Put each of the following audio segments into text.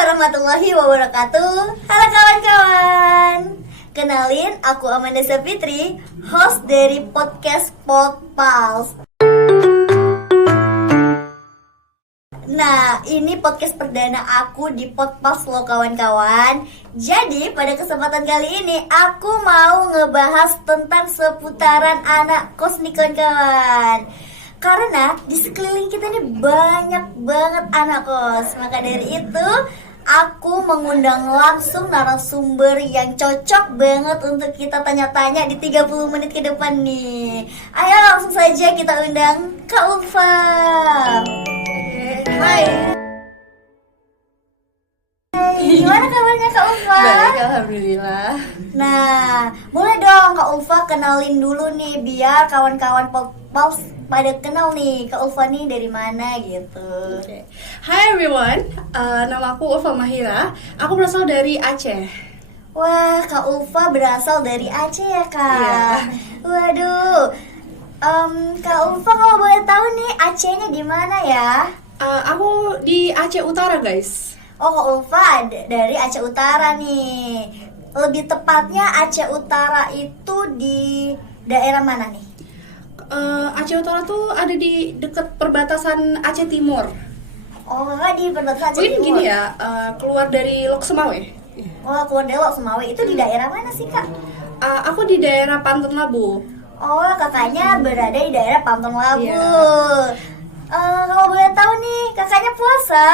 warahmatullahi wabarakatuh. Halo kawan-kawan. Kenalin, aku Amanda Safitri, host dari podcast Podpals. Nah, ini podcast perdana aku di Podpals loh kawan-kawan. Jadi, pada kesempatan kali ini aku mau ngebahas tentang seputaran anak kos nih kawan-kawan. Karena di sekeliling kita ini banyak banget anak kos. Maka dari itu aku mengundang langsung narasumber yang cocok banget untuk kita tanya-tanya di 30 menit ke depan nih. Ayo langsung saja kita undang Kak Ulfa. Hai. Gimana kabarnya Kak Ulfa? Baik, alhamdulillah. Nah, boleh dong Kak Ulfa kenalin dulu nih biar kawan-kawan Podpals pada kenal nih Kak Ulfa nih dari mana gitu. Okay. Hi everyone, nama aku Ulfa Mahira. Aku berasal dari Aceh. Wah, Kak Ulfa berasal dari Aceh ya Kak? Iya. Waduh, Kak Ulfa kalau boleh tahu nih Acehnya di mana ya? Aku di Aceh Utara guys. Oh, Kak Ulfa dari Aceh Utara nih. Lebih tepatnya Aceh Utara itu di daerah mana nih? Aceh Utara tuh ada di dekat perbatasan Aceh Timur. Oh, Kakak di perbatasan Aceh Mungkin Timur. gini ya, keluar dari Lok Semawe. Oh, keluar dari Lok Semawe. Itu di daerah mana sih Kak? Aku di daerah Pantun Labu. Oh, kakaknya berada di daerah Pantun Labu. Iya. Kalau boleh tahu nih, kakaknya puasa?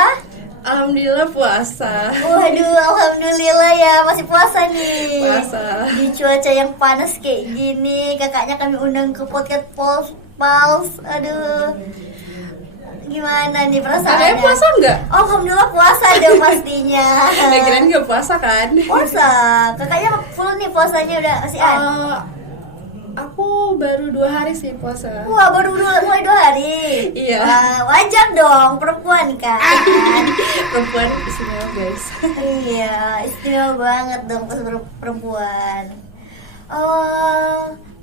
Alhamdulillah puasa. Waduh, alhamdulillah ya, masih puasa nih. Puasa. Di cuaca yang panas kayak gini, kakaknya kami undang ke podcast Podpals. Aduh, gimana nih perasaannya? Kakaknya puasa nggak? Oh, alhamdulillah puasa dong pastinya. Kira-kira nggak puasa kan? Puasa, kakaknya full nih puasanya udah masih ada. Aku baru 2 hari sih puasa. Wah, baru mulai 2 hari. Iya. Wah, wajar dong, perempuan kan. Perempuan istimewa guys. Iya, istimewa banget dong pas perempuan.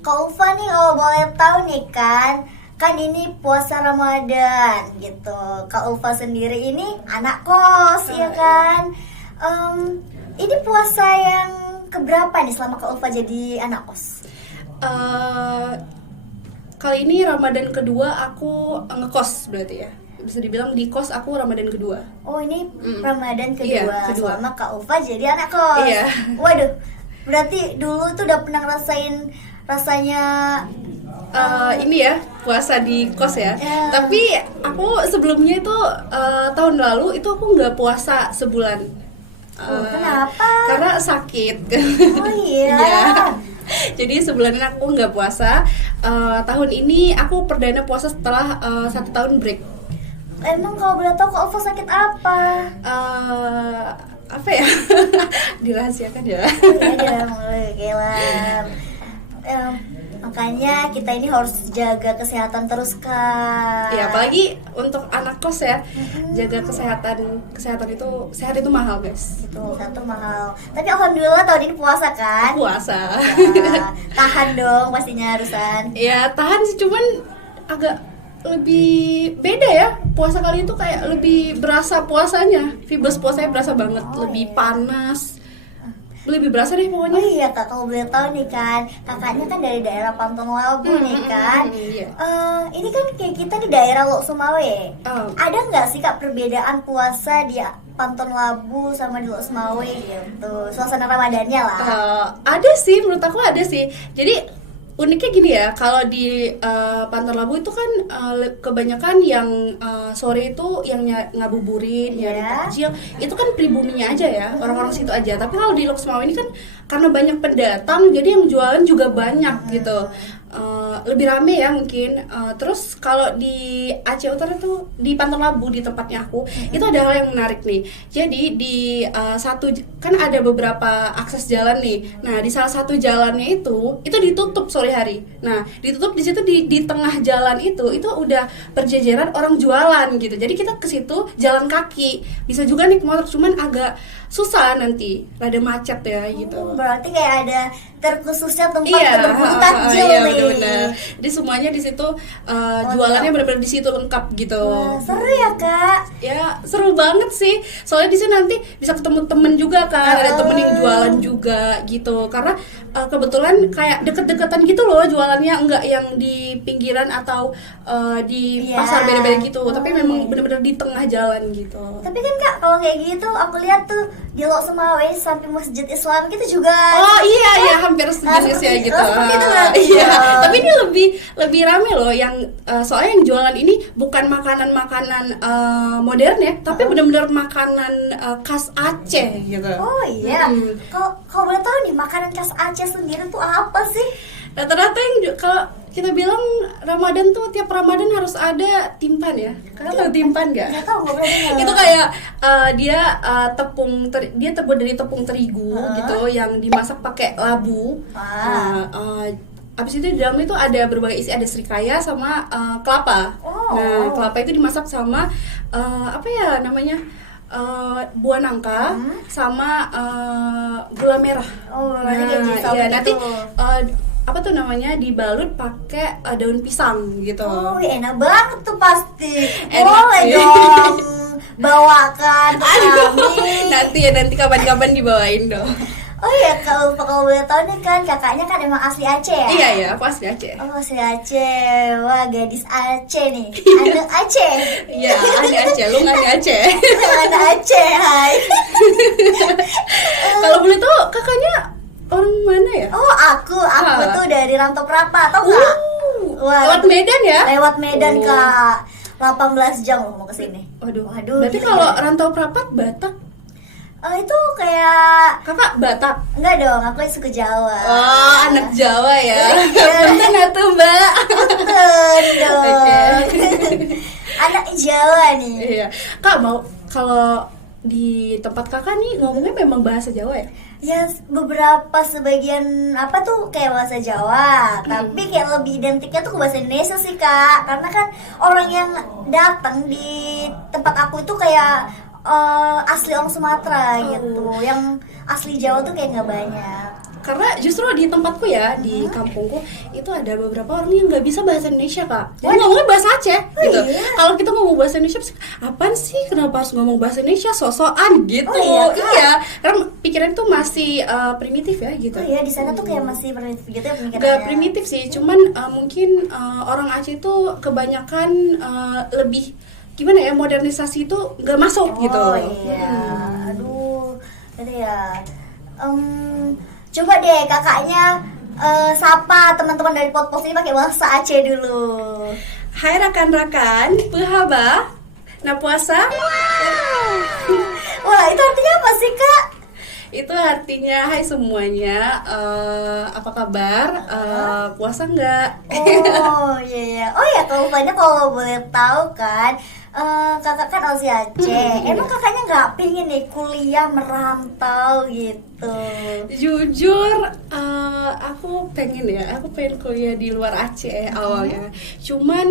Kak Ulfa nih kalau boleh tahu nih kan ini puasa Ramadan gitu. Kak Ulfa sendiri ini anak kos ya kan. Ini puasa yang keberapa nih selama Kak Ulfa jadi anak kos? Kali ini Ramadan kedua aku ngekos berarti ya. Bisa dibilang di kos aku Ramadan kedua. Oh, ini Ramadan kedua, Iya, kedua. selama Kak Ulfa jadi anak kos. Iya. Waduh, berarti dulu tuh udah pernah ngerasain rasanya Ini ya puasa di kos ya. Iya. Tapi aku sebelumnya itu tahun lalu itu aku nggak puasa sebulan. kenapa? Karena sakit. Oh iya. Iya. Jadi sebulan ini aku nggak puasa. Tahun ini aku perdana puasa setelah 1 tahun break. Emang kalau boleh tahu Kak Ulfa sakit apa? Apa ya? Dirahasiakan ya. Ya, mulai kelam. Makanya kita ini harus jaga kesehatan terus Kak. Ya apalagi untuk anak kos ya, jaga kesehatan itu sehat itu mahal guys. Itu satu mahal. Tapi alhamdulillah tahun ini puasa kan? Puasa. Ya, tahan dong pastinya harusan. Ya tahan sih, cuman agak lebih beda ya. Puasa kali itu kayak lebih berasa puasanya, vibes puasanya berasa banget, lebih panas. Lebih berasa deh pokoknya. Oh iya Kak, kalau boleh tahu nih kan, kakaknya kan dari daerah Pantun Labu nih kan. Iya. Ini kan kayak kita di daerah Lok Semawe. Ada nggak sih Kak perbedaan puasa di Pantun Labu sama di Lok Semawe gitu? Suasana Ramadannya lah. Ada sih, menurut aku ada sih. Jadi uniknya gini ya, kalau di Pantun Labu itu kan kebanyakan yang sore itu yang ngabuburin, nyari takjil, itu kan pribuminya aja ya, orang-orang situ aja. Tapi kalau di Lok Semawe ini kan karena banyak pendatang, jadi yang jualan juga banyak gitu. Lebih rame ya mungkin. Terus kalau di Aceh Utara tuh di Pantun Labu di tempatnya aku itu ada hal yang menarik nih. Jadi di satu kan ada beberapa akses jalan nih. Nah di salah satu jalannya itu ditutup sore hari. Nah ditutup di situ di tengah jalan itu udah berjejeran orang jualan gitu. Jadi kita ke situ jalan kaki, bisa juga naik motor, cuman agak susah nanti, rada macet ya gitu. Berarti kayak ada terkhususnya tempat untuk berburu takjil nih. benar. Jadi semuanya di situ jualannya benar-benar di situ lengkap gitu. Wah, seru ya Kak. Ya seru banget sih. Soalnya di sini nanti bisa ketemu temen juga kan, ada temen yang jualan juga gitu. Karena kebetulan kayak deket-deketan gitu loh jualannya, enggak yang di pinggiran atau di pasar beda-beda gitu, tapi memang benar-benar di tengah jalan gitu. Tapi kan Kak, kalau kayak gitu aku lihat tuh di Lok Sumawe sampai Masjid Islam gitu juga. Oh iya hampir sejenis ya gitu. Seperti itu berarti. Iya. Tapi ini lebih rame loh yang soalnya yang jualan ini bukan makanan-makanan modern ya, tapi benar-benar makanan khas Aceh gitu. Oh iya. Kalau boleh tahu nih makanan khas Aceh sendiri tuh apa sih? Rata-rata yang kalau kita bilang Ramadan tuh tiap Ramadan harus ada timpan ya. Kalian tahu timpan nggak? Nggak tahu, nggak pernah dengar. Itu kayak dia dia terbuat dari tepung terigu gitu yang dimasak pakai labu. Abis itu di dalamnya itu ada berbagai isi, ada serikaya sama kelapa. Nah kelapa itu dimasak sama apa ya namanya, buah nangka sama gula merah. Nanti apa tuh namanya, dibalut pakai daun pisang gitu. Oh enak banget tuh pasti. Enak Boleh sih. dong bawakan ke kami. Nanti kapan-kapan dibawain dong. Oh iya, kalau boleh tahu nih kan kakaknya kan emang asli Aceh ya? Iya aku asli Aceh. Oh asli Aceh, wah gadis Aceh nih, anak Aceh. Iya anak Aceh, lu nggak Aceh. Anak Aceh, hai. Kalau boleh tahu kakaknya orang mana ya? Oh aku tuh dari Rantau Prapa, tau nggak? Lewat Medan ya? Lewat Medan Kak, 18 jam loh mau kesini. Waduh. gila. Berarti kalau Rantau Prapat Batak? Itu kayak Kakak Batak? enggak dong, aku suka Jawa. Oh, anak Jawa ya. Punten atuh, Mbak. Punten dong. Oke. Anak Jawa nih. Iya. Kak, mau kalau di tempat kakak nih ngomongnya memang bahasa Jawa ya? Ya beberapa sebagian apa tuh kayak bahasa Jawa, tapi kayak lebih identiknya tuh ke bahasa Indonesia sih Kak. Karena kan orang yang datang di tempat aku itu kayak asli orang Sumatera gitu. Yang asli Jawa tuh kayak nggak banyak. Karena justru di tempatku ya, di kampungku itu ada beberapa orang yang nggak bisa bahasa Indonesia Kak. Jadi ngomongnya bahasa Aceh gitu. Iya. Kalau kita ngomong bahasa Indonesia, apaan sih? Kenapa harus ngomong bahasa Indonesia? So-soan gitu. Oh iya, Kak. Iya. Karena pikiran tuh masih primitif ya gitu. Oh iya, di sana tuh kayak masih primitif gitu ya pemikirannya. Gak primitif sih, cuman mungkin orang Aceh itu kebanyakan lebih gimana ya, modernisasi itu nggak masuk gitu. Oh iya, aduh, gitu ya. Coba deh kakaknya sapa teman-teman dari Potpos ini pakai bahasa Aceh dulu. Hai rekan-rekan, pehaba, na puasa? Wah, itu artinya apa sih Kak? Itu artinya hai semuanya, apa kabar? Puasa nggak? Oh iya. Oh ya, kalau boleh tahu kan, kakak kan asli Aceh. Emang kakaknya nggak pingin nih kuliah merantau gitu? Jujur, aku pengen kuliah di luar Aceh awalnya. Cuman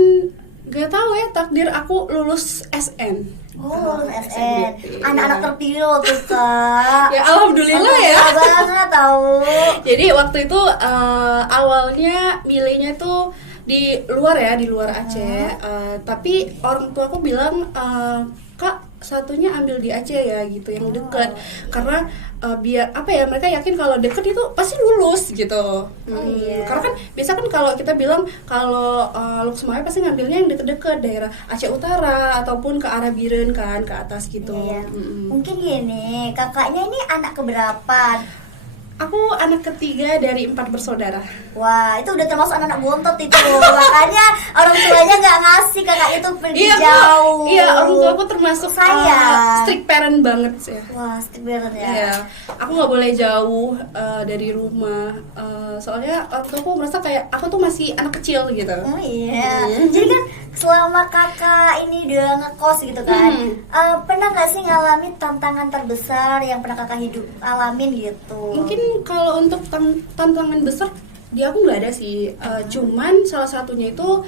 gak tahu ya, takdir aku lulus SN. Oh, SN. Anak-anak terpilih loh tuh Kak. Ya alhamdulillah ya. Banget tahu. Jadi waktu itu awalnya milihnya tuh di luar Aceh. Tapi orang tua aku bilang, Kak satunya ambil di Aceh ya gitu, yang dekat. Karena biar apa ya, mereka yakin kalau deket itu pasti lulus gitu. Iya. Karena kan biasa kan kalau kita bilang kalau Lok Sumawe pasti ngambilnya yang deket-deket daerah Aceh Utara ataupun ke arah Biren kan, ke atas gitu. Iya. Mungkin gini, kakaknya ini anak keberapa? Aku anak ketiga dari 4 bersaudara. Wah, itu udah termasuk anak bontot itu. Makanya orang tuanya nggak ngasih kakak itu pergi jauh. Iya, orang tua aku termasuk saya strict parent banget sih. Wah, strict banget ya. Iya, aku nggak boleh jauh dari rumah. Soalnya orang tua aku merasa kayak aku tuh masih anak kecil gitu. Oh iya. Jadi kan selama kakak ini udah ngekos gitu kan, pernah nggak sih ngalami tantangan terbesar yang pernah kakak alamin gitu? Mungkin kalau untuk tantangan besar di aku nggak ada sih. Cuman salah satunya itu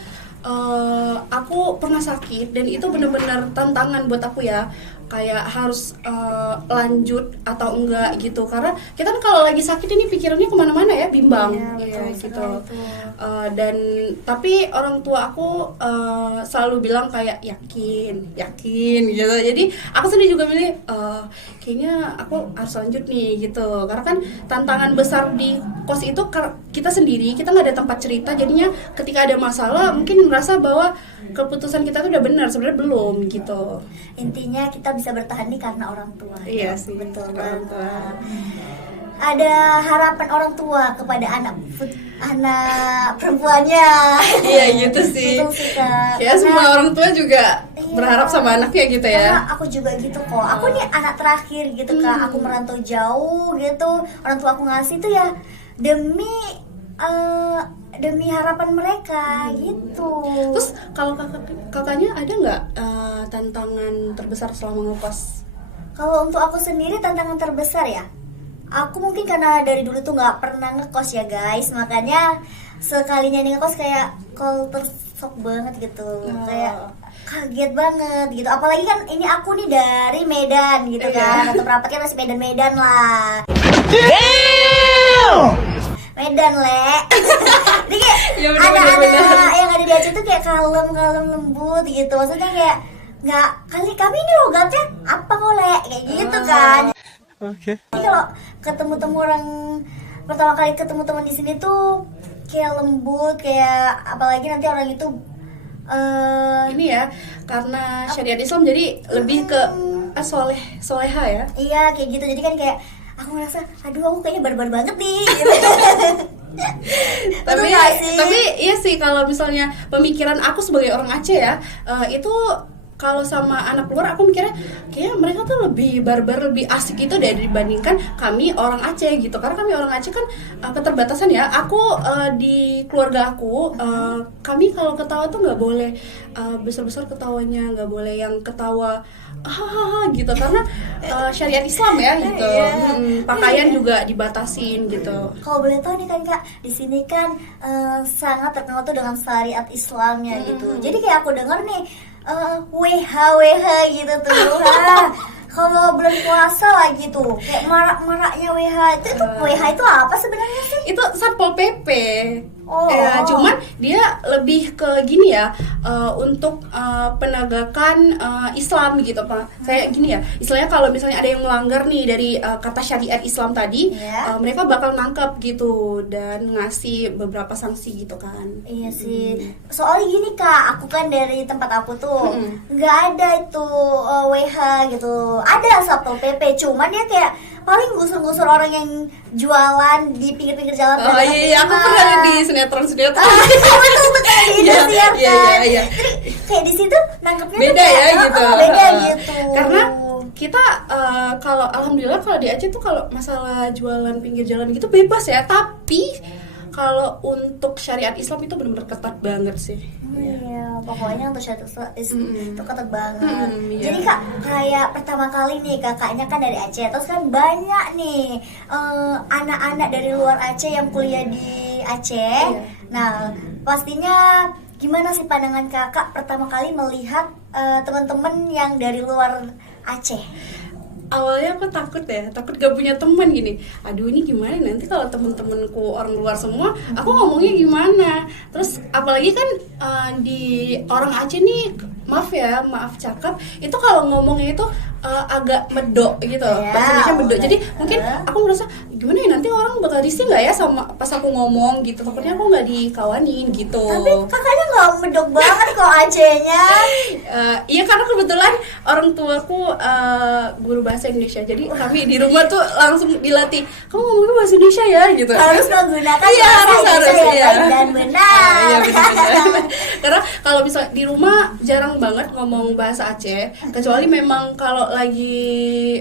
aku pernah sakit dan itu benar-benar tantangan buat aku ya. kayak harus lanjut atau enggak gitu, karena kita kan kalau lagi sakit ini pikirannya kemana-mana ya, bimbang. Iya, betul gitu. sekali. Dan tapi orang tua aku selalu bilang kayak yakin gitu. Jadi aku sendiri juga milih kayaknya aku harus lanjut nih gitu, karena kan tantangan besar di kos itu kita sendiri, kita nggak ada tempat cerita, jadinya ketika ada masalah mungkin merasa bahwa keputusan kita tuh udah benar, sebenarnya belum gitu. Intinya kita bisa bertahan nih karena orang tua. Iya sih, betul orang banget. tua. Ada harapan orang tua kepada anak perempuannya. Iya gitu sih. Betul sih, Kak. Ya semua orang tua juga Iya. berharap sama anaknya gitu ya. Karena aku juga gitu kok. Aku nih anak terakhir gitu Kak. Aku merantau jauh gitu. Orang tua aku ngasih tuh ya demi harapan mereka gitu. Terus kalau kakaknya ada nggak tantangan terbesar selama ngekos? Kalau untuk aku sendiri tantangan terbesar ya, aku mungkin karena dari dulu tuh nggak pernah ngekos ya guys, makanya sekalinya nih ngekos kayak culture shock banget gitu, kayak kaget banget gitu. Apalagi kan ini aku nih dari Medan gitu kan, atau perapatnya masih Medan lah. Medan Jadi kayak Ya, anak-anak yang ada di Aceh tuh kayak kalem lembut gitu. Maksudnya kayak nggak kami ini logatnya apa kok kayak gitu kan. Oke. Jadi kalau ketemu orang pertama kali ketemu teman di sini tuh kayak lembut, kayak apalagi nanti orang itu Ini ya, karena syariat Islam jadi lebih ke soleha ya. iya kayak gitu. Jadi kan kayak aku ngerasa aduh aku kayaknya barbar banget nih gitu. Betul nggak sih? Tapi iya sih, kalau misalnya pemikiran aku sebagai orang Aceh ya, itu kalau sama anak luar aku mikirnya kayaknya mereka tuh lebih barbar, lebih asik gitu deh dibandingkan kami orang Aceh gitu. Karena kami orang Aceh kan keterbatasan ya. Aku di keluarga aku kami kalau ketawa tuh nggak boleh besar-besar ketawanya, nggak boleh yang ketawa hahaha gitu, karena syariat Islam ya gitu. Pakaian juga dibatasin gitu. Kalau boleh tahu nih kan Kak, di sini kan sangat terkenal tuh dengan syariat Islamnya gitu. Jadi kayak aku dengar nih WH gitu tuh. Kalau bulan puasa lah gitu, kayak marak-maraknya WH itu WH itu apa sebenarnya sih? Itu Satpol PP. Oh. Ya, cuman dia lebih ke gini ya, untuk penegakan Islam gitu Pak. Saya gini ya, istilahnya kalau misalnya ada yang melanggar nih dari kata syariat Islam tadi, mereka bakal nangkep gitu dan ngasih beberapa sanksi gitu kan. Iya sih. Soalnya gini Kak, aku kan dari tempat aku tuh nggak ada itu WH gitu. Ada Satpol PP, cuman dia kayak paling gusur-gusur orang yang jualan di pinggir-pinggir jalan. Oh iya, aku pernah di sinetron. Betul kayak di Indosiar kan. Iya. Jadi kayak di situ nangkepnya Beda tuh kayak, ya gitu. beda gitu. Karena kita kalau alhamdulillah kalau di Aceh tuh kalau masalah jualan pinggir jalan gitu bebas ya, tapi kalau untuk syariat Islam itu benar-benar ketat banget sih. Iya, pokoknya untuk syariat Islam itu ketat banget. Iya. Jadi Kak, kayak pertama kali nih kakaknya kan dari Aceh, terus kan banyak nih anak-anak dari luar Aceh yang kuliah di Aceh. Nah, pastinya gimana sih pandangan kakak pertama kali melihat teman-teman yang dari luar Aceh? Awalnya aku takut gak punya teman gini. Aduh ini gimana nanti kalau temen-temenku orang luar semua, aku ngomongnya gimana? Terus apalagi kan di orang Aceh nih, maaf cakap, itu kalau ngomongnya itu agak medok gitu, bahasa Indonesia medok. Jadi mungkin aku merasa gimana ya nanti orang bakal risih nggak ya sama pas aku ngomong gitu. Takutnya aku nggak dikawanin gitu. Tapi kakaknya nggak medok banget kok Acehnya. Iya karena kebetulan orang tuaku guru bahasa Indonesia, jadi kami di rumah tuh langsung dilatih kamu ngomongnya bahasa Indonesia ya gitu. Harus menggunakan Iya, harus yang iya. baik dan benar. Iya benar. Karena kalau misalnya di rumah jarang banget ngomong bahasa Aceh, kecuali memang kalau lagi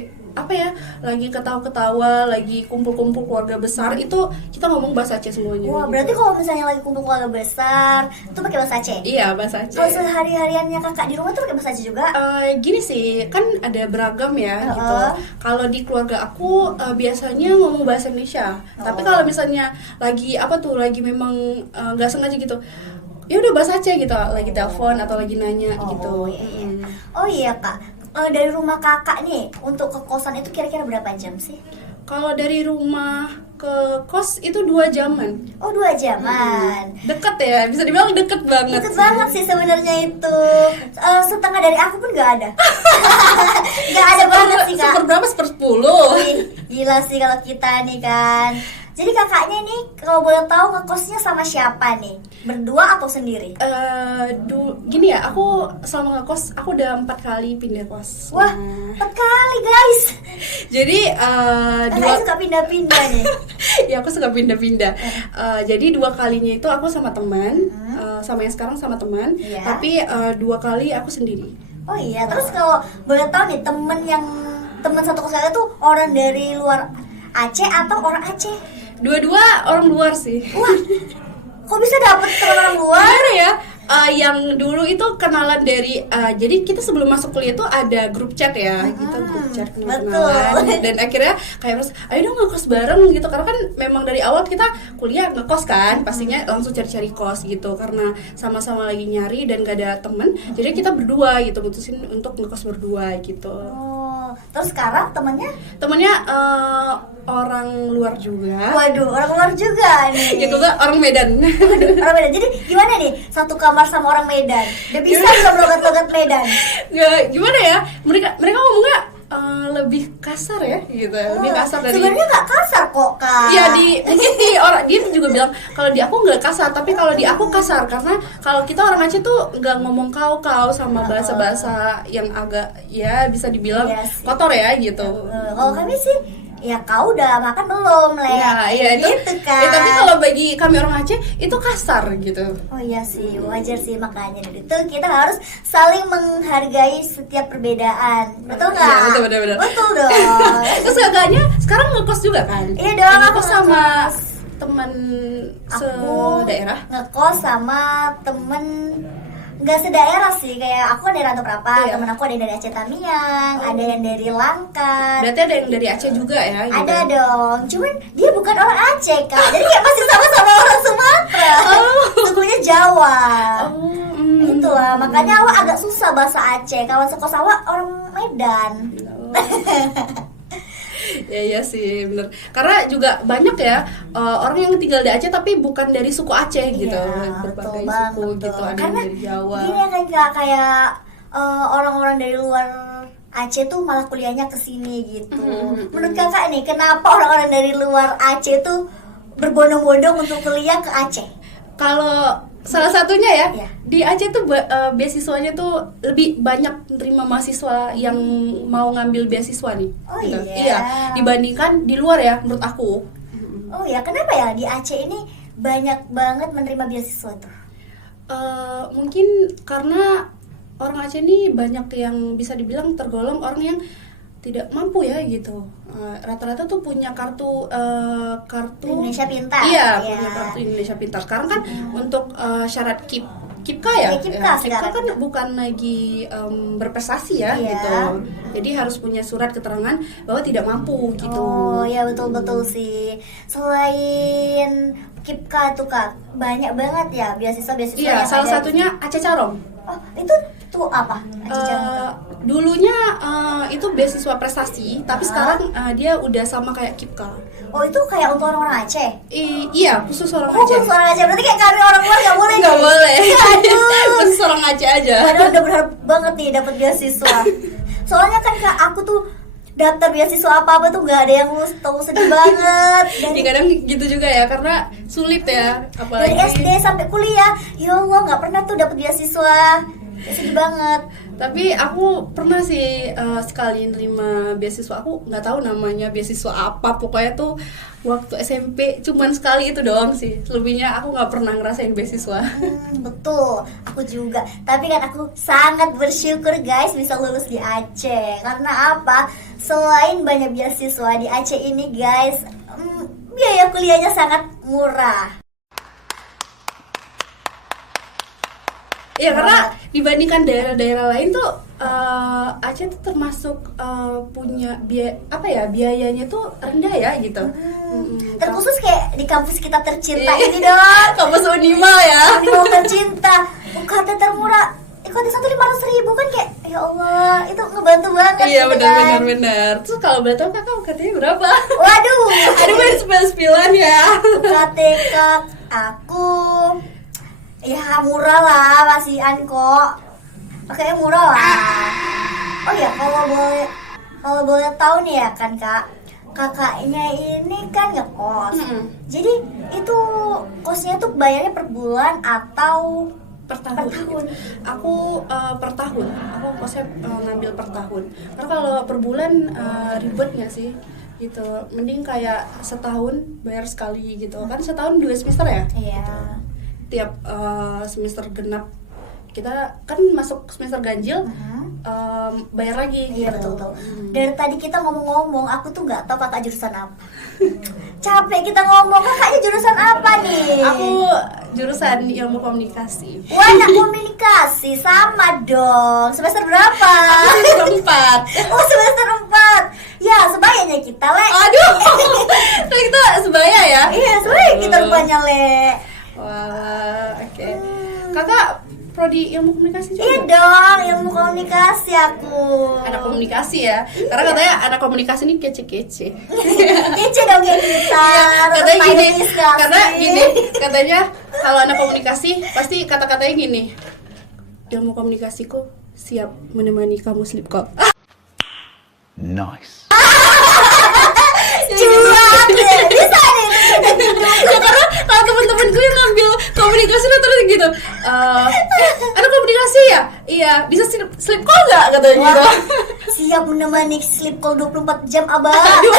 lagi ketawa-ketawa, lagi kumpul-kumpul keluarga besar, itu kita ngomong bahasa Aceh semuanya. Wah, berarti kalau misalnya lagi kumpul keluarga besar, itu pakai bahasa Aceh? Iya, bahasa Aceh. Kalau sehari-hariannya kakak di rumah tuh pakai bahasa Aceh juga? Gini sih, kan ada beragam ya gitu. Kalau di keluarga aku biasanya ngomong bahasa Indonesia. Tapi kalau misalnya lagi lagi memang nggak sengaja gitu, ya udah bahasa Aceh gitu, lagi telepon atau lagi nanya gitu. Iya. Oh iya Kak, dari rumah kakak nih untuk ke kosan itu kira-kira berapa jam sih? Kalau dari rumah ke kos itu 2 jaman. Oh 2 jaman. Deket ya, bisa dibilang deket banget. Deket banget sih sebenarnya itu. Setengah dari aku pun nggak ada. Nggak ada banget sih kak. Seberapa? 1/10. Wih, gila sih kalau kita nih kan. Jadi kakaknya nih kalau boleh tahu ngekosnya sama siapa nih? Berdua atau sendiri? Gini ya, aku selama ngekos aku udah 4 kali pindah kos. Wah, 4 kali guys. Jadi Kakaknya suka pindah-pindah nih. ya aku suka pindah-pindah. Jadi 2 kalinya itu aku sama teman, sama yang sekarang sama teman. Iya. Tapi 2 kali aku sendiri. Oh iya, terus kalau boleh tahu nih temen satu kosan itu orang dari luar Aceh atau orang Aceh? Dua-dua orang luar sih. Wah, kok bisa dapet teman orang luar? Gimana ya? Yang dulu itu kenalan dari jadi kita sebelum masuk kuliah itu ada grup chat ya, kita grup chat kenalan dan akhirnya kayak ayo dong ngekos bareng gitu, karena kan memang dari awal kita kuliah ngekos kan, pastinya langsung cari-cari kos gitu karena sama-sama lagi nyari dan gak ada temen, jadi kita berdua gitu mutusin untuk ngekos berdua gitu. Oh, terus sekarang temennya orang luar juga. Waduh, orang luar juga nih. Gitu kan, orang Medan. Orang Medan. Jadi gimana nih? Satu kamar sama orang Medan. Udah bisa belum logat-logat Medan? Ya gimana ya? Mereka ngomongnya lebih kasar ya gitu. Lebih kasar dari. Sebenarnya nggak kasar kok kak. Iya mungkin di orang dia juga bilang kalau di aku nggak kasar, tapi kalau di aku kasar karena kalau kita orang Aceh tuh nggak ngomong kau sama bahasa-bahasa yang agak ya bisa dibilang kotor ya gitu. Kalau kami sih ya kau udah makan belum Le? Ya, itu gitu kan. Ya, tapi kalau bagi kami orang Aceh itu kasar gitu. Oh iya sih, wajar sih, makanya itu kita harus saling menghargai setiap perbedaan. Betul nggak? Iya, betul. Betul dong. Terus kakaknya sekarang ngekos juga kan? Iya dong, aku ngekos sama teman se-daerah. Ngekos sama temen nggak sedaerah sih, kayak aku ada rantau berapa, temen aku ada yang dari Aceh Tamiang, ada yang dari Langkat. Berarti ada yang dari Aceh juga ya? Gitu. Ada dong, cuman dia bukan orang Aceh kak, jadi kayak masih sama-sama orang Sumatera. Sukunya Jawa. Itulah, makanya awak agak susah bahasa Aceh. Kawan sekos awak orang Medan. Ya sih bener, karena juga banyak ya orang yang tinggal di Aceh tapi bukan dari suku Aceh gitu, berbagai suku gitu, ada yang dari Jawa. Gini ya kan kak, kayak orang-orang dari luar Aceh tuh malah kuliahnya kesini gitu. Menurut kakak nih, kenapa orang-orang dari luar Aceh tuh berbondong-bondong untuk kuliah ke Aceh? Kalau salah satunya ya, di Aceh tuh beasiswanya tuh lebih banyak terima mahasiswa yang mau ngambil beasiswa nih. Oh gitu. iya. Dibandingkan di luar ya menurut aku. Oh ya, kenapa ya di Aceh ini banyak banget menerima beasiswa tuh? Mungkin karena orang Aceh ini banyak yang bisa dibilang tergolong orang yang tidak mampu ya gitu. Rata-rata tuh punya kartu Indonesia Pintar. Iya, punya kartu Indonesia Pintar. Sekarang kan untuk syarat KIPKA ya. KIPKA kan bukan lagi berprestasi ya gitu. Jadi harus punya surat keterangan bahwa tidak mampu gitu. Oh ya, betul sih. Selain KIPKA tuh kak, banyak banget ya beasiswa-beasiswa. Iya, salah satunya Aceh Carong. Oh, itu tuh apa? Dulunya itu beasiswa prestasi, tapi sekarang dia udah sama kayak KIPKA. Oh, itu kayak untuk orang-orang Aceh? Iya, khusus orang Aceh. Khusus orang Aceh, berarti kayak kami orang luar nggak boleh? Nggak boleh. Aduh. Khusus orang Aceh aja. Padahal udah berharap banget nih dapat beasiswa. Soalnya kan kak, aku tuh daftar beasiswa apa tuh nggak ada yang lulus, tuh sedih banget. Dan kadang gitu juga ya, karena sulit ya, apalagi dari SD sampai kuliah, ya Allah nggak pernah tuh dapat beasiswa. Sedih banget. Tapi aku pernah sih sekali nerima beasiswa, aku nggak tahu namanya beasiswa apa, pokoknya tuh waktu SMP cuman sekali itu doang sih, selebihnya aku nggak pernah ngerasain beasiswa. Betul, aku juga. Tapi kan aku sangat bersyukur guys bisa lulus di Aceh. Karena apa? Selain banyak beasiswa di Aceh ini guys, biaya kuliahnya sangat murah. Iya, karena dibandingkan daerah-daerah lain tuh Aceh tuh termasuk punya biayanya tuh rendah ya gitu. Terkhusus kayak di kampus kita tercinta ini dong. Kampus Unima ya. Unima tercinta, UKT termurah. Diskotik satu 500.000 kan kayak ya Allah itu ngebantu banget. Iya gitu kan. benar. Terus kalau boleh tahu kakak UKT-nya berapa? Waduh. Aduh main spill-spillan ya. UKT aku ya murah lah, masihan kok. Kayaknya murah lah. Oh ya kalau boleh tahu nih ya kan kak, kakaknya ini kan ngekos. Jadi itu kosnya tuh bayarnya per bulan atau Per tahun. Aku per tahun. Aku kosnya ngambil per tahun. Karena kalau per bulan ribet nggak sih? Gitu. Mending kayak setahun bayar sekali gitu. Kan setahun 2 semester ya? Iya. Tiap semester genap kita kan masuk semester ganjil. Bayar lagi Iya gitu. betul. Dari tadi kita ngomong-ngomong, aku tuh nggak tahu kakak jurusan apa. Capek kita ngomong, kakaknya jurusan apa nih? Aku jurusan ilmu komunikasi. Wah, anak komunikasi sama dong. Semester berapa? Semester 4. Oh, semester 4. Ya, sebayanya kita, Le. Aduh. Kita sebaya ya? Iya, sebaya kita rupanya, Le. Wah, oke. Kakak prodi ilmu komunikasi juga? Iya dong, ilmu komunikasi aku. Anak komunikasi ya? Karena katanya anak komunikasi ini kece-kece. Kece dong kayak kita. Katanya gini, Stylish gak karena sih? gini, katanya kalau anak komunikasi pasti kata-katanya gini. Ilmu komunikasiku siap menemani kamu sleep call. Nice. Curhat ya, bisa nih. Ya karena kalau temen-temen gue yang ngambil komunikasi tuh terus gitu ada komunikasi ya? Iya, bisa sleep call nggak? Katanya gitu. Wah, siap menemani sleep call 24 jam, Abah. Aduh,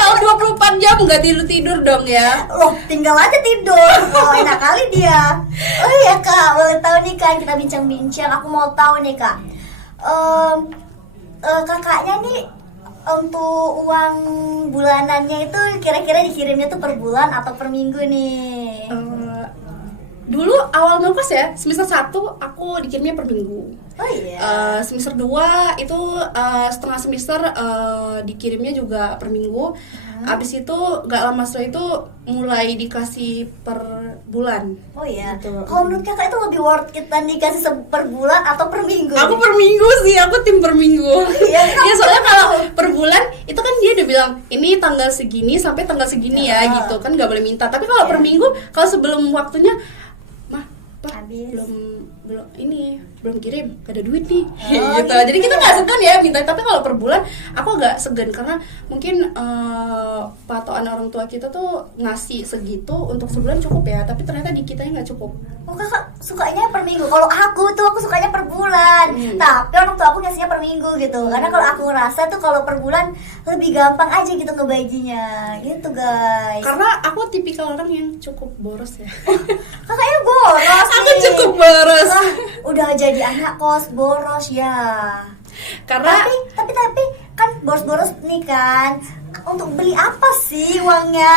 kalau 24 jam nggak tidur dong ya? Loh, tinggal aja tidur. Wah, enak kali dia. Oh iya kak, boleh tahu nih kan kita bincang-bincang. Aku mau tahu nih kak, kakaknya nih untuk uang bulanannya itu kira-kira dikirimnya tuh per bulan atau per minggu nih? Dulu awal ngekos ya, semester 1 aku dikirimnya per minggu. Oh iya. Semester 2 itu setengah semester dikirimnya juga per minggu. Abis itu gak lama setelah itu mulai dikasih per bulan. Oh iya. Gitu. Kalau menurut kakak itu lebih worth it dan dikasih per bulan atau per minggu? Aku per minggu sih, aku tim per minggu. Iya, Ya soalnya kalau per bulan itu kan dia udah bilang ini tanggal segini sampai tanggal segini ya gitu kan nggak boleh minta. Tapi kalau per minggu kalau sebelum waktunya mah Pak, Habis. belum kirim, gak ada duit nih Oh, gitu. Jadi kita nggak segan ya minta. Tapi kalau per bulan aku agak segan karena mungkin patokan orang tua kita tuh ngasih segitu untuk sebulan cukup ya, tapi ternyata di kitanya nggak cukup. Oh kakak sukanya per minggu. Kalau aku sukanya per bulan. Tapi orang tua aku ngasihnya per minggu gitu. Karena kalau aku ngerasa tuh kalau per bulan lebih gampang aja gitu ngebaginya. Gitu guys. Karena aku tipikal orang yang cukup boros ya. Kakaknya boros Aku nih. cukup boros. Wah, udah jadi anak kos boros ya. Karena Tapi kan boros-boros nih kan. Untuk beli apa sih uangnya?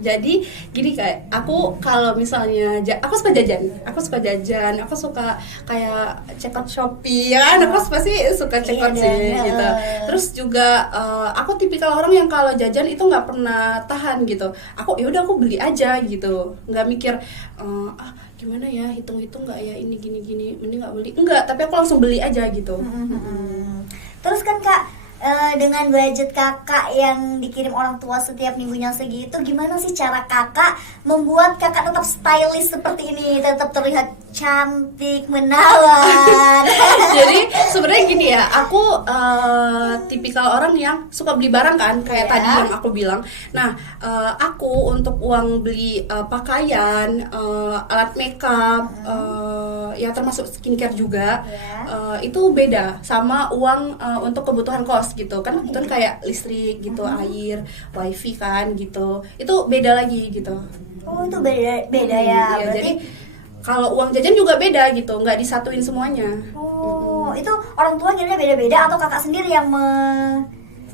jadi gini kayak aku kalau misalnya aku suka jajan, aku suka kayak check out Shopee ya kan, aku pasti suka check out Iya, sih deh. gitu. Terus juga aku tipikal orang yang kalau jajan itu nggak pernah tahan gitu. Aku yaudah aku beli aja gitu, nggak mikir gimana ya hitung-hitung nggak ya ini gini mending nggak beli, enggak, tapi aku langsung beli aja gitu. Terus kan kak, dengan budget kakak yang dikirim orang tua setiap minggunya segitu, gimana sih cara kakak membuat kakak tetap stylish seperti ini, tetap terlihat cantik, menawan? Jadi sebenarnya gini ya, aku tipikal orang yang suka beli barang kan, kayak Iya. tadi yang aku bilang. Nah, aku untuk uang beli pakaian, alat makeup, ya termasuk skincare juga, Iya. itu beda sama uang untuk kebutuhan kos gitu kan. Kebutuhan kayak listrik gitu, air, wifi kan gitu. Itu beda lagi gitu. Oh itu beda ya, Iya, berarti. jadi kalau uang jajan juga beda gitu, nggak disatuin semuanya. Oh itu orang tua nilainya beda-beda atau kakak sendiri yang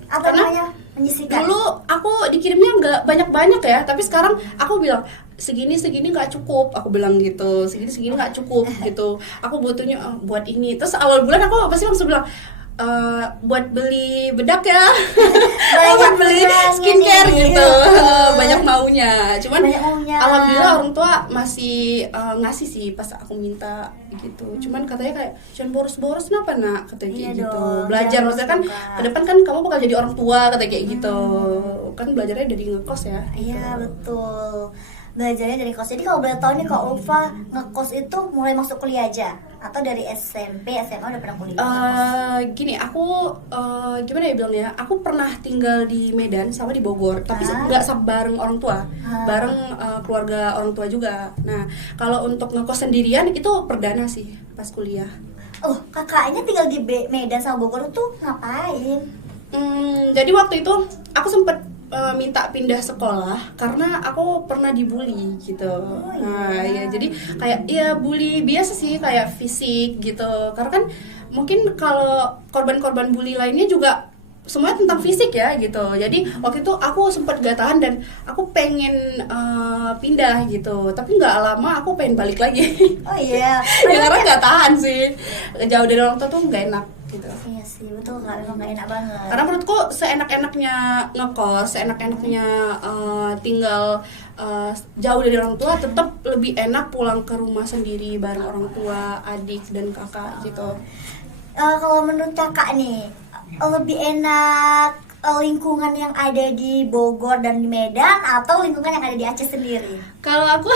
Karena menyisihkan? Dulu aku dikirimnya nggak banyak-banyak ya, tapi sekarang aku bilang segini nggak cukup, aku bilang gitu, segini nggak cukup gitu. Aku butuhnya buat ini. Terus awal bulan aku pasti langsung bilang buat beli bedak ya, Banyak buat beli banget skincare ini. gitu, banyak maunya. Cuman Banyak maunya. alhamdulillah orang tua masih ngasih sih pas aku minta gitu. Cuman katanya kayak jangan boros-boros kenapa nak, katanya Iya kayak gitu. dong, Belajar jangan maksudnya kan suka. ke depan kan kamu bakal jadi orang tua, katanya kayak gitu. Kan belajarnya dari ngekos ya. Iya betul. Belajarnya dari kos. Jadi kalau boleh tahu nih Kak Ulfa ngekos itu mulai masuk kuliah aja atau dari SMP, SMA udah pernah kuliah? Gini, aku gimana ya bilangnya? Aku pernah tinggal di Medan sama di Bogor, tapi nggak bareng orang tua, bareng keluarga orang tua juga. Nah, kalau untuk ngekos sendirian itu perdana sih pas kuliah. Oh, kakaknya tinggal di Medan sama Bogor tuh ngapain? Jadi waktu itu aku sempet minta pindah sekolah karena aku pernah dibully gitu. Nah, ya jadi kayak ya bully biasa sih kayak fisik gitu. Karena kan mungkin kalau korban-korban bully lainnya juga semuanya tentang fisik ya gitu. Jadi waktu itu aku sempet gak tahan dan aku pengen pindah gitu. Tapi nggak lama aku pengen balik lagi. Oh iya. Ya karena nggak tahan sih. Jauh dari orang tua tuh nggak enak gitu. Iya sih, betul Kak, memang gak enak banget. Karena menurutku seenak-enaknya ngekos, seenak-enaknya tinggal jauh dari orang tua, tetap lebih enak pulang ke rumah sendiri bareng orang tua, adik dan kakak gitu. Kalau menurut kakak nih, lebih enak lingkungan yang ada di Bogor dan di Medan atau lingkungan yang ada di Aceh sendiri? Kalau aku,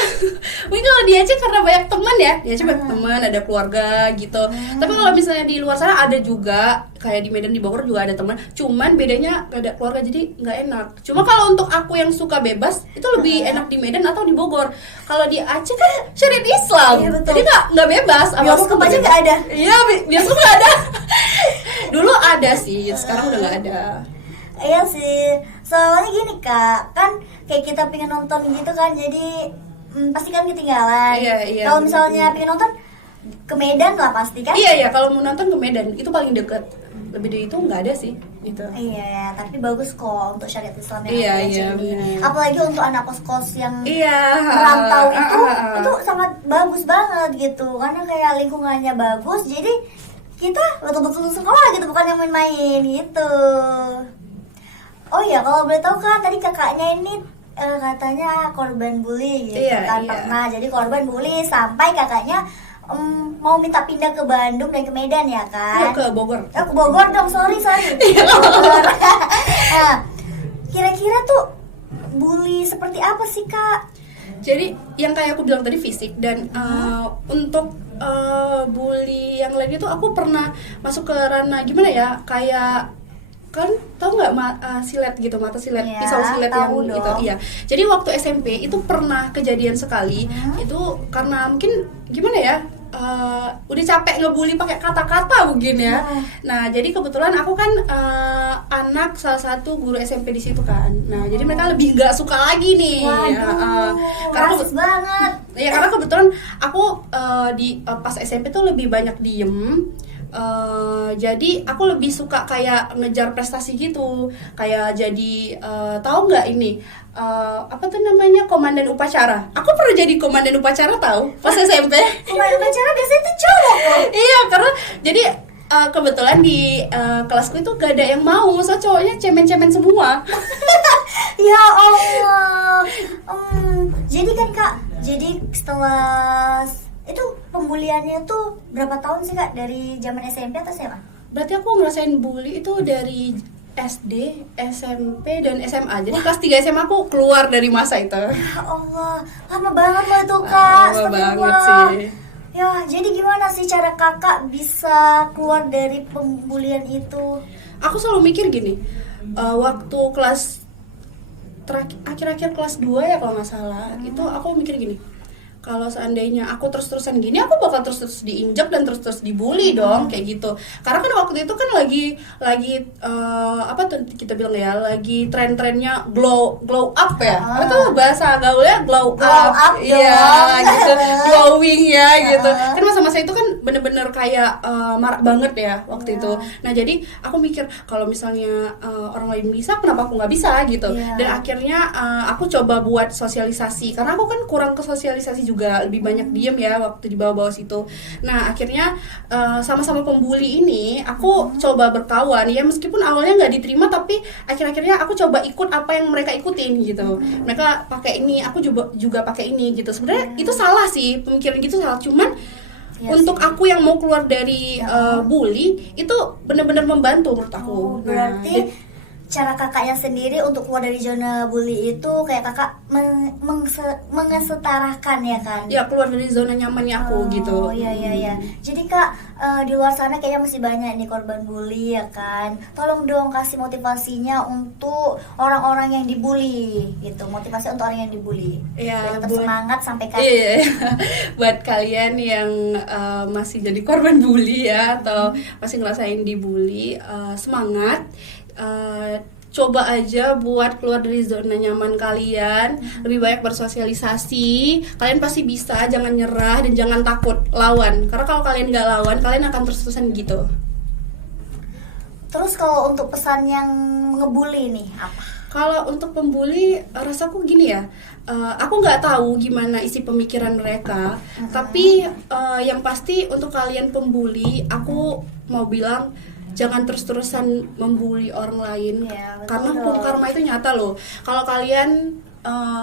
mungkin kalau di Aceh karena banyak teman ya, di Aceh banyak teman, ada keluarga gitu. Tapi kalau misalnya di luar sana ada juga, kayak di Medan, di Bogor juga ada teman. Cuman bedanya gak ada keluarga jadi nggak enak. Cuma kalau untuk aku yang suka bebas, itu lebih enak di Medan atau di Bogor. Kalau di Aceh kan syariat Islam, Iya, betul. jadi nggak bebas. Bioskop aja nggak ada. Iya, bioskop nggak ada. Dulu ada sih, sekarang udah nggak ada. Iya sih, soalnya gini Kak, kan kayak kita pengen nonton gitu kan, jadi pasti kan ketinggalan. Iya, Kalau bener. misalnya pengen nonton ke Medan lah pasti kan? Iya, kalau mau nonton ke Medan itu paling deket. Lebih dari itu nggak ada sih gitu. Iya, tapi bagus kok untuk syariat Islam yang Iya, ada di iya, Aceh ini. benar. Apalagi untuk anak kos-kos yang Iya. merantau itu sangat bagus banget gitu, karena kayak lingkungannya bagus, jadi kita betul-betul sekolah gitu, bukan yang main-main gitu. Oh iya, kalau boleh tahu Kak, tadi kakaknya ini katanya korban bully gitu Iya, kan, iya. pernah jadi korban bully sampai kakaknya mau minta pindah ke Bandung dan ke Medan ya kan? Ke Bogor. Oh, ke Bogor dong, sorry. Bogor. Nah, kira-kira tuh bully seperti apa sih Kak? Jadi yang kayak aku bilang tadi fisik dan untuk bully yang lain itu aku pernah masuk ke ranah gimana ya, kayak kan tahu nggak silet gitu, mata silet, Iya, pisau silet yang tahu itu dong. iya. Jadi waktu SMP itu pernah kejadian sekali, itu karena mungkin gimana ya, udah capek ngebully pakai kata-kata mungkin ya. Nah jadi kebetulan aku kan anak salah satu guru SMP di situ kan. Nah jadi mereka lebih nggak suka lagi nih. Waduh, Karena rasis banget. ya karena kebetulan aku pas SMP tuh lebih banyak diem. Jadi aku lebih suka kayak ngejar prestasi gitu, kayak jadi tahu nggak ini apa tuh namanya, komandan upacara. Aku pernah jadi komandan upacara tahu pas SMP. Pemain upacara biasanya tuh cowok loh. Iya karena jadi kebetulan di kelasku itu gak ada yang mau, soalnya cowoknya cemen-cemen semua. Ya Allah. Jadi kan Kak, jadi setelah itu pembuliannya tuh berapa tahun sih Kak, dari zaman SMP atau SMA? Berarti aku ngerasain bully itu dari SD, SMP, dan SMA. Jadi kelas 3 SMA aku keluar dari masa itu. Ya Allah, lama banget loh itu Kak. Lama Astagfirullah. banget sih. Ya, jadi gimana sih cara Kakak bisa keluar dari pembulian itu? Aku selalu mikir gini, waktu kelas akhir-akhir kelas 2 ya kalau nggak salah, itu aku mikir gini, kalau seandainya aku terus-terusan gini, aku bakal terus-terus diinjak dan terus-terus dibully dong, kayak gitu. Karena kan waktu itu kan lagi apa tuh kita bilang ya, lagi tren-trennya glow up ya. Itu bahasa gaulnya glow Glow up iya dong. gitu, glowing ya gitu. Kan masa-masa itu kan bener-bener kayak marah banget ya waktu Iya. itu. Nah jadi aku mikir kalau misalnya orang lain bisa, kenapa aku nggak bisa gitu. Iya. Dan akhirnya aku coba buat sosialisasi karena aku kan kurang ke sosialisasi juga, lebih banyak diem ya waktu di bawah-bawah situ. Nah akhirnya sama-sama pembuli ini aku coba berkawan ya, meskipun awalnya nggak diterima tapi akhir-akhirnya aku coba ikut apa yang mereka ikutin gitu. Mereka pakai ini, aku juga pakai ini gitu. Sebenarnya itu salah sih, pemikiran gitu salah. Cuman Iya untuk sih. aku yang mau keluar dari bully itu benar-benar membantu menurut aku. Oh, berarti cara kakaknya sendiri untuk keluar dari zona bully itu kayak kakak mengesetarakan ya kan? Ya keluar dari zona nyamannya aku gitu. Oh iya iya iya. Jadi kak, di luar sana kayaknya masih banyak nih korban bully ya kan. Tolong dong kasih motivasinya untuk orang-orang yang dibully gitu. Motivasi untuk orang yang dibully. Ya, Biar tetap buat- semangat sampai kapan? Iya, buat kalian yang masih jadi korban bully ya atau masih ngerasain dibully, semangat. Coba aja buat keluar dari zona nyaman kalian, lebih banyak bersosialisasi. Kalian pasti bisa, jangan nyerah dan jangan takut lawan. Karena kalau kalian nggak lawan, kalian akan terus-terusan gitu. Terus kalau untuk pesan yang ngebully nih apa? Kalau untuk pembuli, rasaku gini ya, aku nggak tahu gimana isi pemikiran mereka, tapi yang pasti untuk kalian pembuli, aku mau bilang jangan terus-terusan membuli orang lain, Ya, betul karena dong. hukum karma itu nyata loh. Kalau kalian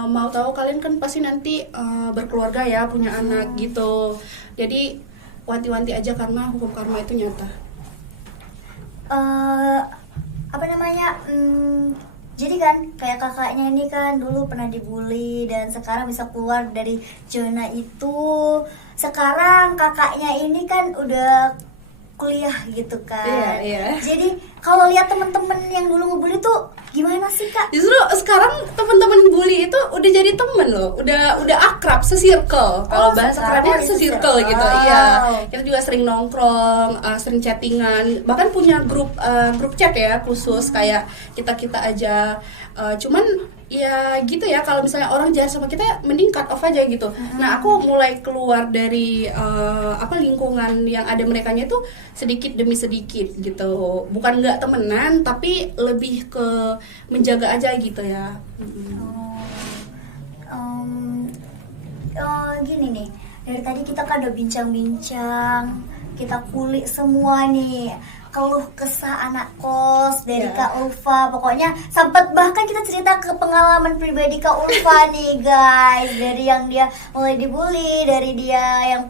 mau tahu, kalian kan pasti nanti berkeluarga ya, punya anak gitu. Jadi wanti-wanti aja karena hukum karma itu nyata. Apa namanya? Jadi kan kayak kakaknya ini kan dulu pernah dibully dan sekarang bisa keluar dari zona itu. Sekarang kakaknya ini kan udah kuliah gitu kan. Iya, iya. Jadi kalau lihat temen-temen yang dulu ngebully tuh gimana sih kak? Justru sekarang teman-teman bully itu udah jadi temen loh, udah akrab, se-circle. Kalau bahasa sekarang kerennya udah se-circle se-circle. gitu. Wow. Iya. Kita juga sering nongkrong, sering chattingan, bahkan punya grup chat ya khusus kayak kita aja. Cuman ya gitu ya, kalau misalnya orang jahat sama kita mending cut off aja gitu. Nah, aku mulai keluar dari lingkungan yang ada merekanya itu sedikit demi sedikit gitu. Bukan nggak temenan, tapi lebih ke menjaga aja gitu ya. Gini nih, dari tadi kita kan udah bincang-bincang, kita kulik semua nih keluh kesah anak kos dari Ya. Kak Ulfa. Pokoknya sempat bahkan kita cerita ke pengalaman pribadi Kak Ulfa nih guys, dari yang dia mulai dibully, dari dia yang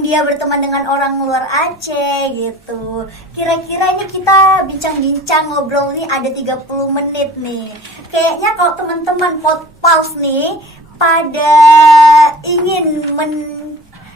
dia berteman dengan orang luar Aceh gitu. Kira-kira ini kita bincang-bincang ngobrol nih ada 30 menit nih. Kayaknya kalau teman-teman Podpals nih pada ingin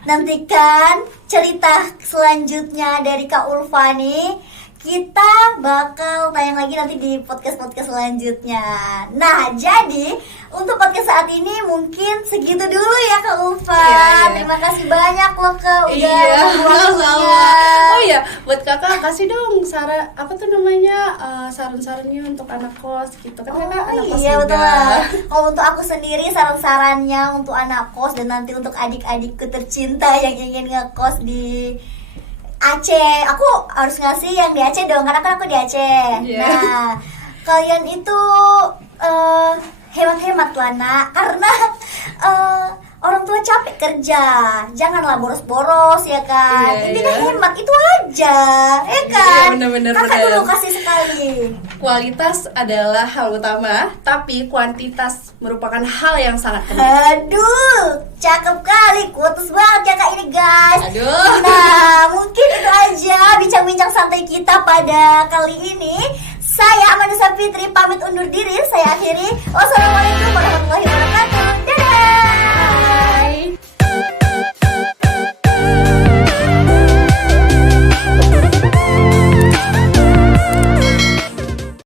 menantikan cerita selanjutnya dari Kak Ulfa nih, kita bakal tayang lagi nanti di podcast-podcast selanjutnya. Nah, jadi untuk podcast saat ini mungkin segitu dulu ya Kak Ulfa. Iya. Terima kasih banyak loh Kak udah Iya, waktunya. sama. Oh iya, buat kakak kasih dong saran-sarannya untuk anak kos gitu kan, kakak anak kos iya juga. betul lah. Kalau untuk aku sendiri saran-sarannya untuk anak kos dan nanti untuk adik-adikku tercinta yang ingin ngekos di Aceh, aku harus ngasih yang di Aceh dong karena kan aku di Aceh. Iya. Nah, kalian itu hemat-hemat lah nak, karena orang tua capek kerja, janganlah boros-boros ya kan. Iya, Intinya iya. hemat itu aja, ya kan? Iya, bener-bener, Kakak bener. dulu kasih sekali. Kualitas adalah hal utama, tapi kuantitas merupakan hal yang sangat penting. Aduh, cakep kali, kutus banget ya kak ini guys. Aduh. Nah, mungkin itu aja bincang-bincang santai kita pada kali ini. Saya Amanisa Fitri pamit undur diri. Saya akhiri. Wassalamualaikum